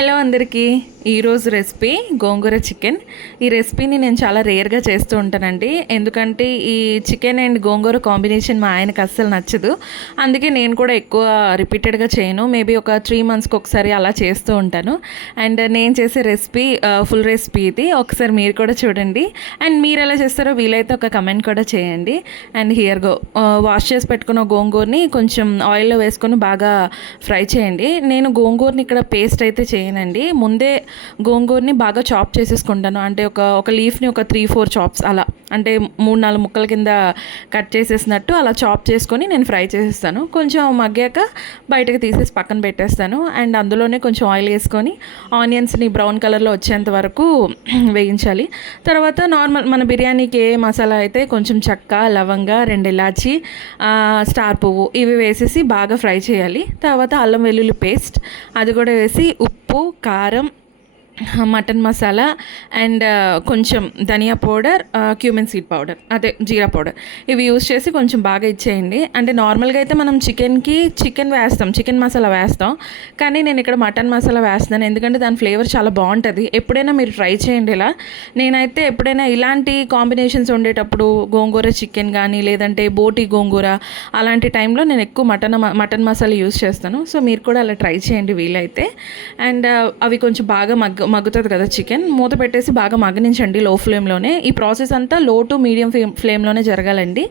Hello అందరికీ. ఈరోజు recipe గోంగూర chicken. ఈ రెసిపీని నేను చాలా రేర్గా చేస్తూ ఉంటానండి, ఎందుకంటే ఈ చికెన్ అండ్ గోంగూర కాంబినేషన్ మా ఆయనకు అస్సలు నచ్చదు. అందుకే నేను కూడా ఎక్కువ రిపీటెడ్గా చేయను, మేబీ ఒక 3 monthsకి ఒకసారి అలా చేస్తూ ఉంటాను. అండ్ నేను చేసే రెసిపీ ఫుల్ రెసిపీ ఇది, ఒకసారి మీరు కూడా చూడండి. అండ్ మీరు ఎలా చేస్తారో వీలైతే ఒక కమెంట్ కూడా చేయండి. And here go. వాష్ చేసి పెట్టుకున్న గోంగూరని కొంచెం ఆయిల్లో వేసుకొని బాగా ఫ్రై చేయండి. నేను గోంగూరని ఇక్కడ పేస్ట్ అయితే చేయనండి, ముందే గోంగూరని బాగా చాప్ చేసేసుకుంటాను. అంటే ఒక లీఫ్ని ఒక 3-4 చాప్స్ అలా, అంటే 3-4 ముక్కల కింద కట్ చేసేసినట్టు అలా చాప్ చేసుకొని నేను ఫ్రై చేసేస్తాను. కొంచెం మగ్గాక బయటకు తీసేసి పక్కన పెట్టేస్తాను. అండ్ అందులోనే కొంచెం ఆయిల్ వేసుకొని ఆనియన్స్ని బ్రౌన్ కలర్లో వచ్చేంత వరకు వేయించాలి. తర్వాత నార్మల్ మన బిర్యానీకి ఏ మసాలా అయితే కొంచెం చెక్క, లవంగ, 2 ఇలాచి, స్టార్ పువ్వు ఇవి వేసేసి బాగా ఫ్రై చేయాలి. తర్వాత అల్లం వెల్లుల్లి పేస్ట్ అది కూడా వేసి ఉప్పు, కారం, మటన్ మసాలా అండ్ కొంచెం ధనియా పౌడర్, క్యూమిన్ సీడ్ పౌడర్, అదే జీరా పౌడర్, ఇవి యూస్ చేసి కొంచెం బాగా ఇచ్చేయండి. అంటే నార్మల్గా అయితే మనం చికెన్ వేస్తాం, చికెన్ మసాలా వేస్తాం, కానీ నేను ఇక్కడ మటన్ మసాలా వేస్తున్నాను, ఎందుకంటే దాని ఫ్లేవర్ చాలా బాగుంటుంది. ఎప్పుడైనా మీరు ట్రై చేయండి ఇలా. నేనైతే ఎప్పుడైనా ఇలాంటి కాంబినేషన్స్ ఉండేటప్పుడు గోంగూర చికెన్ కానీ లేదంటే బోటి గోంగూర అలాంటి టైంలో నేను ఎక్కువ మటన్ మసాలా యూస్ చేస్తాను. సో మీరు కూడా అలా ట్రై చేయండి వీలైతే. అండ్ అవి కొంచెం బాగా మగ్గుతుంది కదా చికెన్, మూత పెట్టేసి బాగా మగ్గనించండి లో ఫ్లేమ్లోనే. ఈ ప్రాసెస్ అంతా లో టు మీడియం ఫ్లేమ్లోనే జరగాలండి.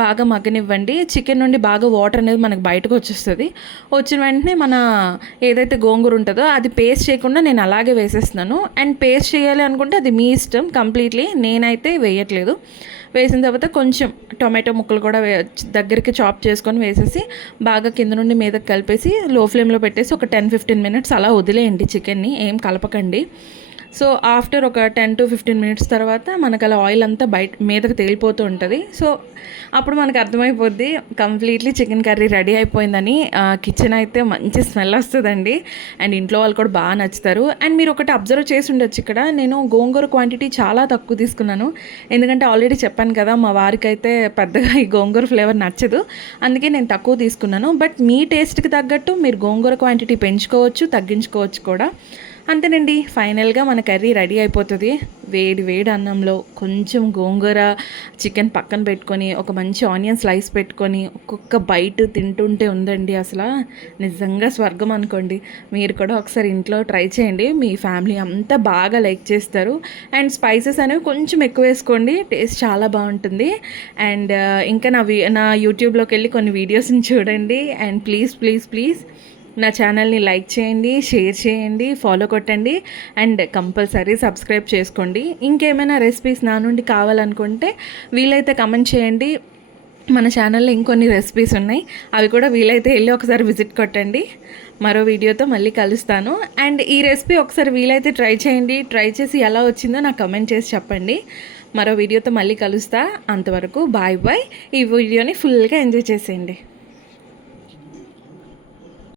బాగా మగ్గనివ్వండి. చికెన్ నుండి బాగా వాటర్ అనేది మనకు బయటకు వచ్చేస్తుంది. వచ్చిన వెంటనే మన ఏదైతే గోంగూర ఉంటుందో అది పేస్ట్ చేయకుండా నేను అలాగే వేసేస్తున్నాను. అండ్ పేస్ట్ చేయాలి అనుకుంటే అది మీ ఇష్టం కంప్లీట్లీ, నేనైతే వేయట్లేదు. వేసిన తర్వాత కొంచెం టొమాటో ముక్కలు కూడా దగ్గరికి చాప్ చేసుకొని వేసేసి బాగా కింద నుండి మీదకి కలిపేసి లో ఫ్లేమ్లో పెట్టేసి ఒక 10-15 minutes అలా వదిలేయండి. చికెన్ని ఏం కలపకండి. సో ఆఫ్టర్ ఒక 10-15 minutes తర్వాత మనకు అలా ఆయిల్ అంతా మీదకి తేలిపోతూ ఉంటుంది. సో అప్పుడు మనకు అర్థమైపోద్ది కంప్లీట్లీ చికెన్ కర్రీ రెడీ అయిపోయిందని. కిచెన్ అయితే మంచి స్మెల్ వస్తుందండి. అండ్ ఇంట్లో వాళ్ళు కూడా బాగా నచ్చుతారు. అండ్ మీరు ఒకటి అబ్జర్వ్ చేసి ఉండొచ్చు, ఇక్కడ నేను గోంగూర క్వాంటిటీ చాలా తక్కువ తీసుకున్నాను, ఎందుకంటే ఆల్రెడీ చెప్పాను కదా మా వారికి అయితే పెద్దగా ఈ గోంగూర ఫ్లేవర్ నచ్చదు, అందుకే నేను తక్కువ తీసుకున్నాను. బట్ మీ టేస్ట్కి తగ్గట్టు మీరు గోంగూర క్వాంటిటీ పెంచుకోవచ్చు, తగ్గించుకోవచ్చు కూడా. అంతేనండి, ఫైనల్గా మన కర్రీ రెడీ అయిపోతుంది. వేడి వేడి అన్నంలో కొంచెం గోంగూర చికెన్ పక్కన పెట్టుకొని ఒక మంచి ఆనియన్ స్లైస్ పెట్టుకొని ఒక్కొక్క బైట్ తింటుంటే ఉందండి అసలు నిజంగా స్వర్గం అనుకోండి. మీరు కూడా ఒకసారి ఇంట్లో ట్రై చేయండి, మీ ఫ్యామిలీ అంతా బాగా లైక్ చేస్తారు. అండ్ స్పైసెస్ అనేవి కొంచెం ఎక్కువ వేసుకోండి, టేస్ట్ చాలా బాగుంటుంది. అండ్ ఇంకా నా యూట్యూబ్లోకి వెళ్ళి కొన్ని వీడియోస్ని చూడండి. అండ్ ప్లీజ్ నా ఛానల్ని లైక్ చేయండి, షేర్ చేయండి, ఫాలో కొట్టండి. అండ్ కంపల్సరీ సబ్స్క్రైబ్ చేసుకోండి. ఇంకేమైనా రెసిపీస్ నా నుండి కావాలనుకుంటే వీలైతే కమెంట్ చేయండి. మన ఛానల్లో ఇంకొన్ని రెసిపీస్ ఉన్నాయి, అవి కూడా వీలైతే వెళ్ళి ఒకసారి విజిట్ కొట్టండి. మరో వీడియోతో మళ్ళీ కలుస్తాను. అండ్ ఈ రెసిపీ ఒకసారి వీలైతే ట్రై చేయండి. ట్రై చేసి ఎలా వచ్చిందో నాకు కమెంట్ చేసి చెప్పండి. మరో వీడియోతో మళ్ళీ కలుస్తా. అంతవరకు బాయ్. ఈ వీడియోని ఫుల్గా ఎంజాయ్ చేసేయండి.